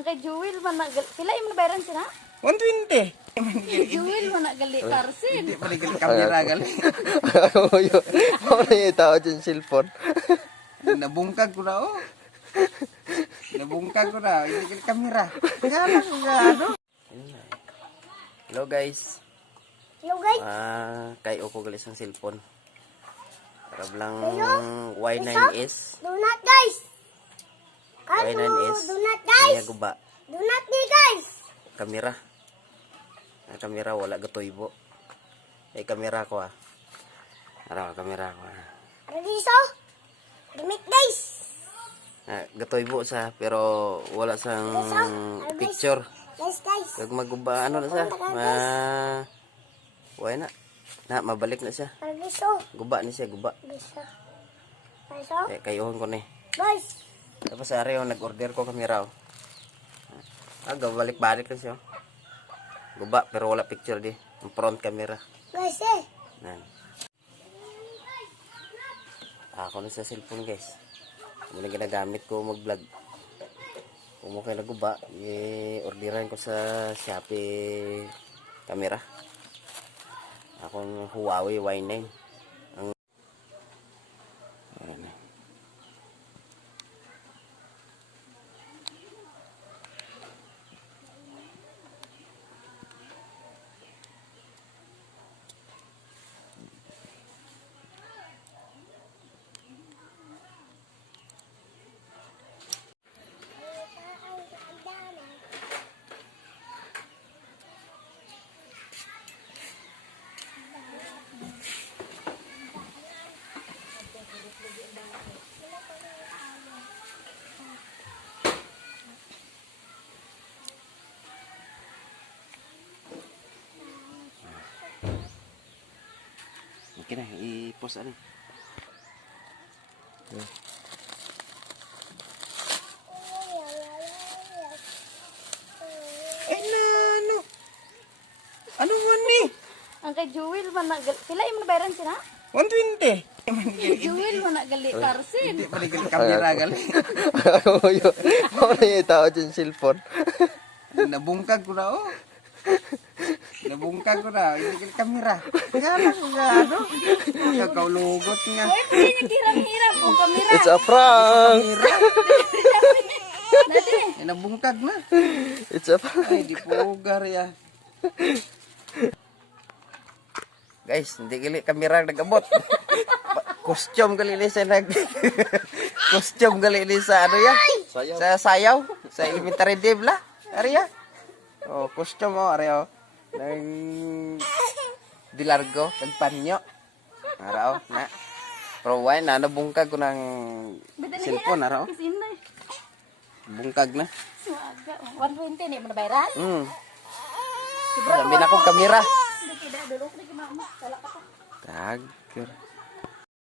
Ang kay Jewel man na pila imong bayaran sila? 120. Jewel man na gali karsin. Hindi pa rin kamera gali. Ano yung tao dyan cellphone? Nabungkag ko na oh. Nabungkag ko na. Hindi ka kamera. Kaya lang nga ano. Hello guys. Hello guys. Kay ko galis ang cellphone. Para lang Y9S. Donut guys. Y9S. Donut guys. Kaya guba. Donut ni guys. Kamera. Ang kamera wala gatoybo. Ay kamera ko ah. Ara kamera ko ah. Radiso. Dimik guys. Gatoybo sa pero wala sang picture. Guys guys. Kag maguba ano na siya. Wala na. Mabalik na siya. Radiso. Guba ni siya, guba. Radiso. Radiso. Kayuhon ko ni. Guys. Tapos sa araw nag-order ko kamera. Balik-balik na siya. Guba pero wala picture di. Ang front camera. Guys Nan. Ako na sa cellphone guys. Muna ginagamit ko mag-vlog. Kung mo kayo naguba, i-orderan ko sa Shopee camera. Akong Huawei Y9. Ayan. Okay na, i-post ano. Ay na ano. Ano man ni? Ang kay Jewel man na pila imong bayaran sila? 120. Jewel man na gali karsin. Hindi pa rin kamera gali. Ano yung tao dyan cellphone? Nabungkag ko na oh. Nabungkag ko na. Hindi ka kamera. Kaya lang nga ano. Kakaulugot nga. Pwede hirap-hirap o kamera. It's a prank! Dati. Ay, nabungkag na. It's a prank! Ay, di pugar ya. Guys, hindi gali kamera nag-abot. Costume gali ni sa costume gali ni sa ano ya? Sa sayaw. Sa elementary day la. Ariya. Oh, costume mo, ariya. Nang dilargo, nagpanyo. Araw, na. Pero why na nabungkag ko ng cellphone, araw. Bungkag na. 120 ni mo na bayaran? Sabi na akong kamera. Hindi kida dulok ni mama. Wala ka pa. Tagger.